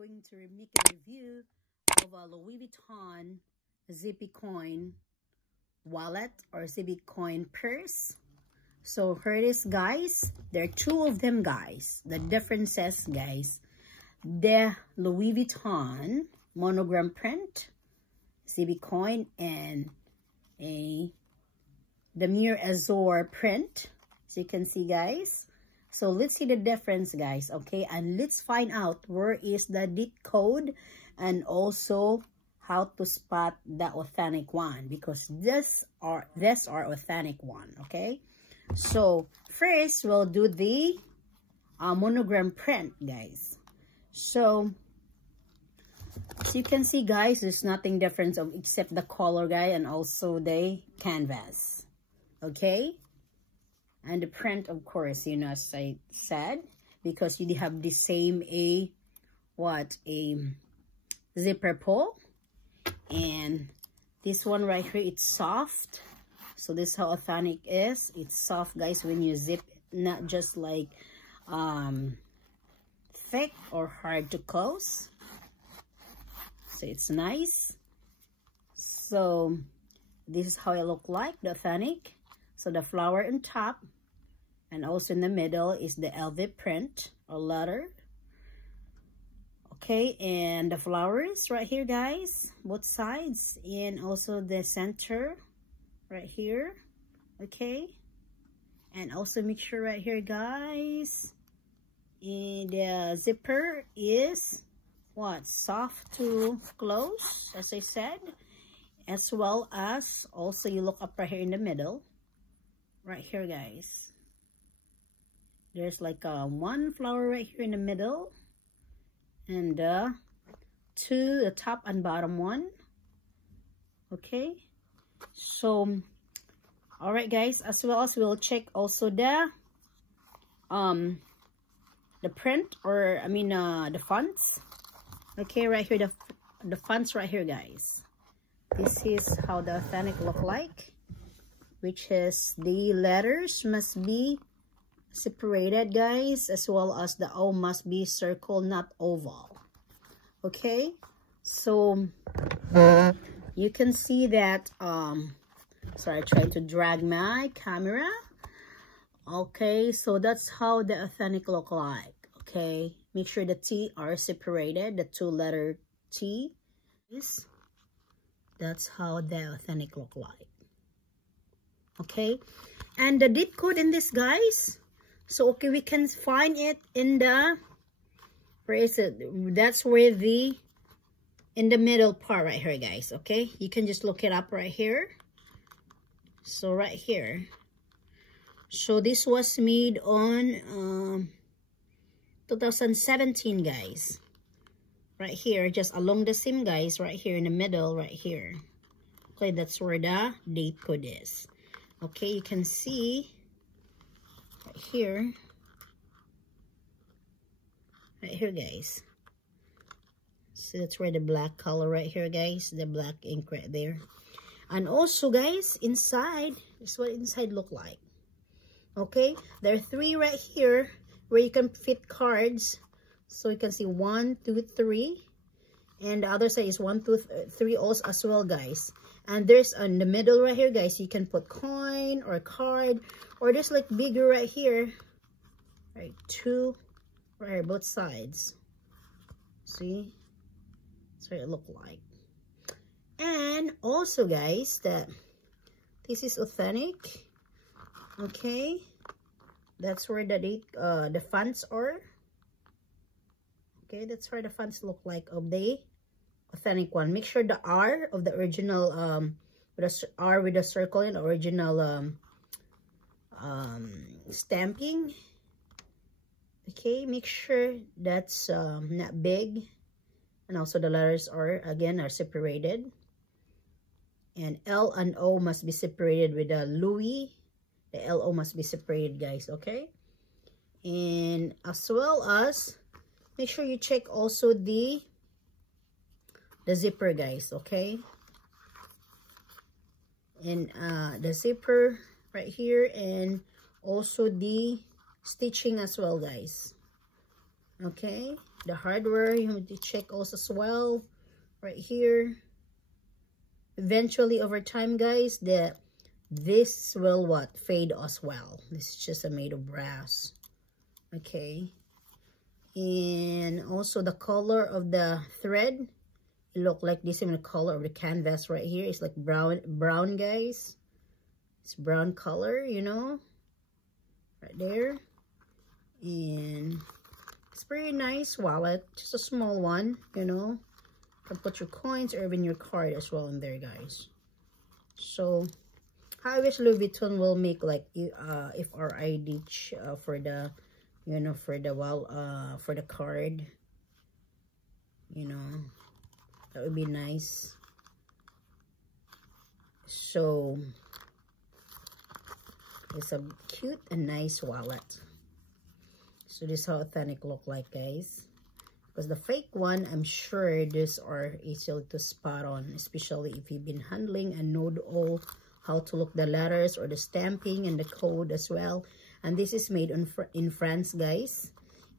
going to make a review of a Louis Vuitton Zippy Coin wallet or Zippy Coin purse. So here it is, guys. There are two of them, guys. The differences, guys. The Louis Vuitton monogram print Zippy Coin and the Demure Azure print. So you can see, guys. So let's see the difference, guys, okay? And let's find out where is the DIT code and also how to spot the authentic one, because these are authentic one, okay? So first we'll do the monogram print, guys. So you can see, guys, there's nothing different except the color, guy, and also the canvas, okay? And the print, of course, you know, as I said, because you have the same a zipper pull. And this one right here, it's soft. So this is how authentic is. It's soft, guys, when you zip, not just like thick or hard to close. So it's nice. So this is how it look like, the authentic. So the flower on top and also in the middle is the LV print or letter. Okay, and the flowers right here, guys, both sides, and also the center right here. Okay, and also make sure right here, guys, and the zipper is soft to close, as I said, as well as also you look up right here in the middle. Right here, guys, there's like one flower right here in the middle, and two, the top and bottom one. Okay, so all right, guys, as well as we'll check also the print, or I mean the fonts. Okay, right here, the fonts right here, guys. This is how the authentic look like, which is the letters must be separated, guys, as well as the O must be circle, not oval. Okay, so you can see that sorry, trying to drag my camera. Okay, so that's how the authentic look like. Okay, make sure the T are separated, the two letter T. That's how the authentic look like. Okay, and the DIT code in this, guys, so okay, we can find it in the, where is it? That's where the, in the middle part right here, guys. Okay, you can just look it up right here. So right here, so this was made on 2017, guys. Right here, just along the seam, guys, right here in the middle, right here. Okay, that's where the DIT code is. Okay, you can see right here, guys. So that's where the black color right here, guys, the black ink right there. And also, guys, inside, this is what inside look like. Okay, there are three right here where you can fit cards. So you can see 1, 2, 3, and the other side is 1, 2, 3 also as well, guys. And there's in the middle right here, guys, you can put coin or card, or there's like bigger right here, right, 2 right here, both sides. See, that's what it look like. And also, guys, that this is authentic. Okay, that's where the fonts are. Okay, that's where the fonts look like of the authentic one. Make sure the R of the original with a R with a circle in original stamping. Okay, make sure that's not big, and also the letters are separated, and L and O must be separated with a Louis. The LO must be separated, guys. Okay, and as well as make sure you check also the zipper, guys. Okay, and the zipper right here, and also the stitching as well, guys. Okay, the hardware you have to check also as well right here. Eventually over time, guys, this will what fade as well. This is just made of brass. Okay, and also the color of the thread, it look like this in the color of the canvas right here. It's like brown, guys. It's brown color, you know, right there. And it's pretty nice wallet, just a small one, you know. You can put your coins or even your card as well in there, guys. So I wish Louis Vuitton will make like FRID for the, you know, for the card, you know, that would be nice. So it's a cute and nice wallet. So this is how authentic look like, guys. Because the fake one, I'm sure these are easy to spot on, especially if you've been handling and know all how to look the letters or the stamping and the code as well. And this is made in France, guys.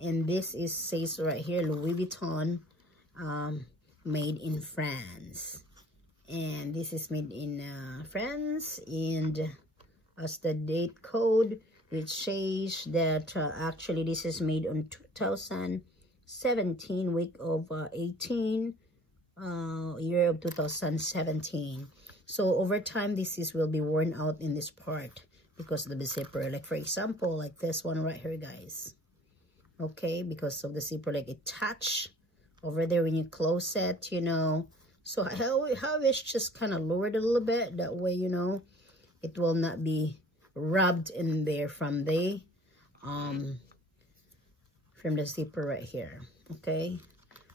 And this is says right here, Louis Vuitton, made in France. And this is made in France, and as the date code, which says that actually this is made on 2017, week of 18, year of 2017. So over time, this will be worn out in this part because of the zipper. Like for example, like this one right here, guys. Okay, because of the zipper, like it touch over there when you close it, you know. So how it's just kind of lowered a little bit. That way, you know, it will not be rubbed in there from the zipper right here. Okay,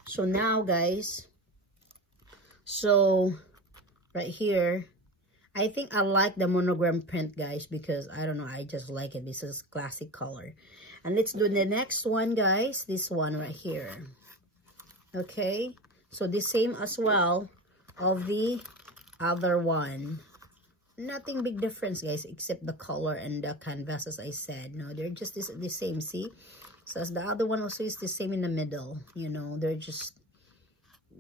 so now, guys, so right here, I think I like the monogram print, guys, because I don't know, I just like it. This is classic color. And let's do the next one, guys. This one right here. Okay, so the same as well of the other one. Nothing big difference, guys, except the color and the canvas, as I said. No, they're just the same, see? So as the other one also is the same in the middle, you know. They're just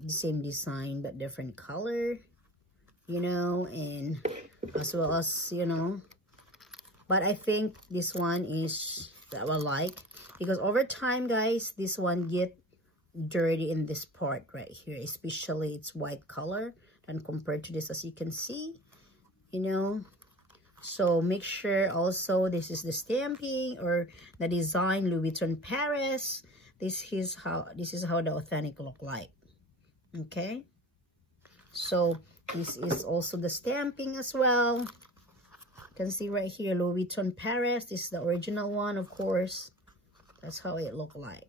the same design but different color, you know, and as well as, you know. But I think this one is that I like, because over time, guys, this one get dirty in this part right here, especially it's white color, and compared to this, as you can see, you know. So make sure also this is the stamping or the design, Louis Vuitton Paris. This is how the authentic look like. Okay, so this is also the stamping as well. You can see right here, Louis Vuitton Paris. This is the original one, of course. That's how it look like.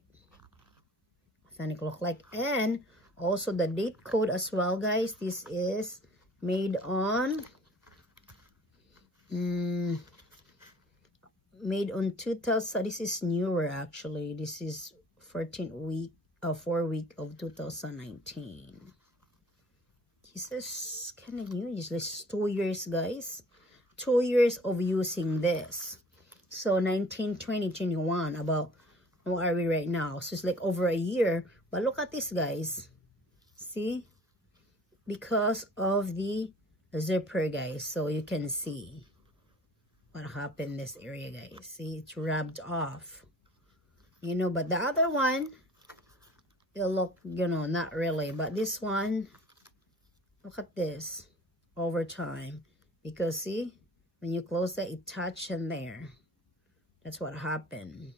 Authentic look like. And also the date code as well, guys. This is made on made on 2000. This is newer, actually. This is 4 week of 2019. This is kind of new. It's like 2 years, guys. 2 years of using this. So 19, 20, 21. About, what are we right now? So it's like over a year. But look at this, guys. See? Because of the zipper, guys. So you can see what happened in this area, guys. See, it's rubbed off, you know. But the other one, it'll look, you know, not really. But this one, look at this over time, because see, when you close that, it touched in there. That's what happened.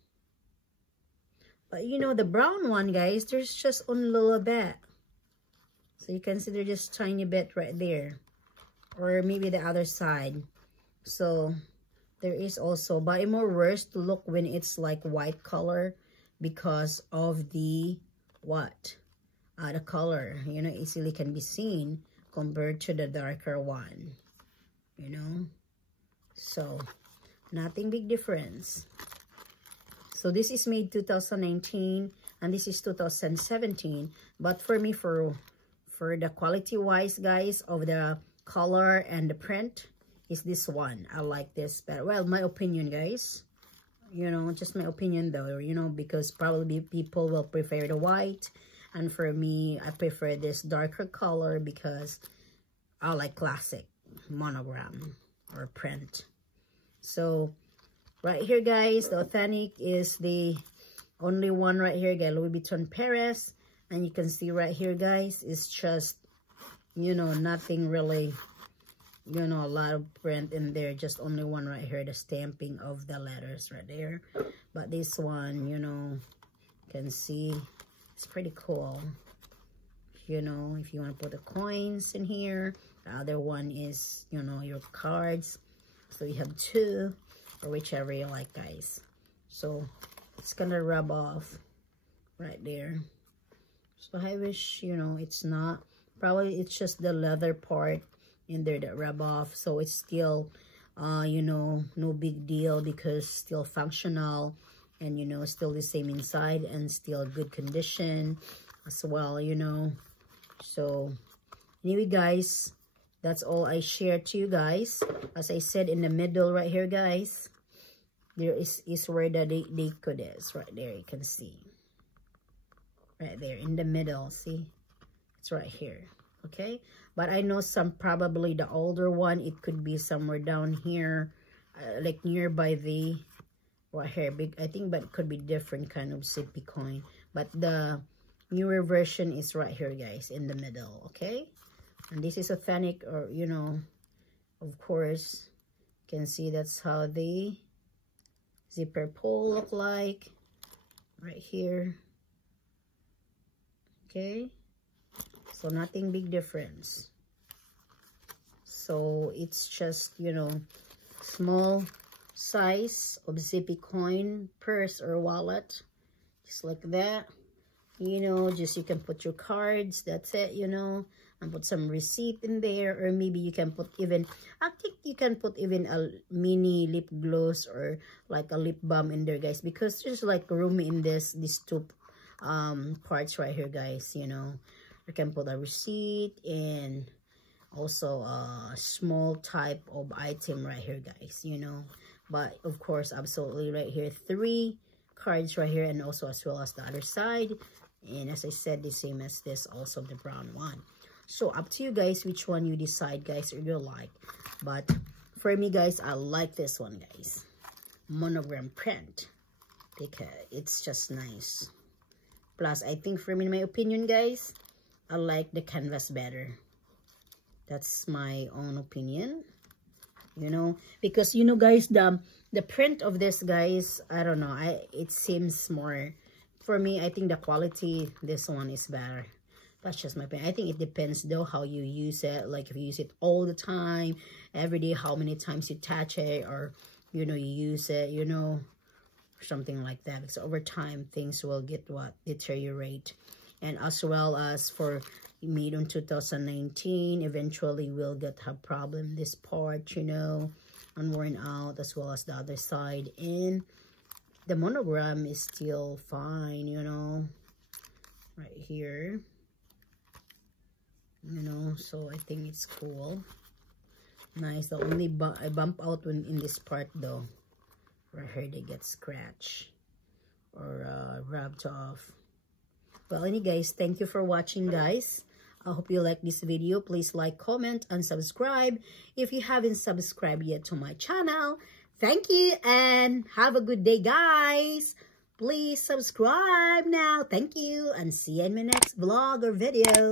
But you know, the brown one, guys, there's just only a little bit. So you can see there's just tiny bit right there, or maybe the other side. So there is also, but it's more worse to look when it's like white color, because of the the color, you know, easily can be seen compared to the darker one, you know. So nothing big difference. So this is made 2019 and this is 2017. But for me, for the quality wise, guys, of the color and the print, is this one. I like this better. Well, my opinion, guys, you know, just my opinion though, you know, because probably people will prefer the white. And for me, I prefer this darker color because I like classic monogram or print. So right here, guys, the authentic is the only one right here, guys, Louis Vuitton Paris. And you can see right here, guys, it's just, you know, nothing really, you know, a lot of print in there. Just only one right here, the stamping of the letters right there. But this one, you know, you can see it's pretty cool. You know, if you want to put the coins in here. The other one is, you know, your cards. So you have two, or whichever you like, guys. So it's gonna rub off right there. So I wish, you know, it's not, probably it's just the leather part in there that rub off. So it's still, you know, no big deal because still functional and, you know, still the same inside and still good condition as well, you know. So anyway, guys, that's all I share to you guys. As I said, in the middle right here, guys, there is where the liquid is right there. You can see right there in the middle. See, it's right here. Okay, but I know some, probably the older one, it could be somewhere down here, like nearby the right here, big, I think, but it could be different kind of sippy coin. But the newer version is right here, guys, in the middle. Okay, and this is authentic, or, you know, of course, you can see that's how the zipper pull look like right here. Okay, so nothing big difference. So it's just, you know, small size of zippy coin purse or wallet, just like that. You know, just you can put your cards, that's it, you know, and put some receipt in there, or maybe you can put even, I think you can put even a mini lip gloss or like a lip balm in there, guys, because there's like room in these two parts right here, guys. You know, you can put a receipt and also a small type of item right here, guys, you know. But of course, absolutely right here, 3 cards right here, and also as well as the other side. And as I said, the same as this, also the brown one. So up to you guys which one you decide, guys, or you like. But for me, guys, I like this one, guys, monogram print, because it's just nice. Plus, I think for me, in my opinion, guys, I like the canvas better. That's my own opinion, you know, because, you know, guys, the print of this, guys, I don't know, it seems more, for me, I think the quality, this one is better. That's just my opinion. I think it depends though how you use it. Like if you use it all the time, every day, how many times you touch it, or, you know, you use it, you know, something like that. Because over time, things will get deteriorate. And as well as for made in 2019, eventually we'll have problem, this part, you know, and worn out, as well as the other side. And the monogram is still fine, you know, right here, you know. So I think it's cool, nice. The only I bump out when in this part though, right here, they get scratched or rubbed off. Well, anyway, guys, thank you for watching, guys. I hope you like this video. Please like, comment, and subscribe if you haven't subscribed yet to my channel. Thank you, and have a good day, guys. Please subscribe now. Thank you, and see you in my next vlog or video.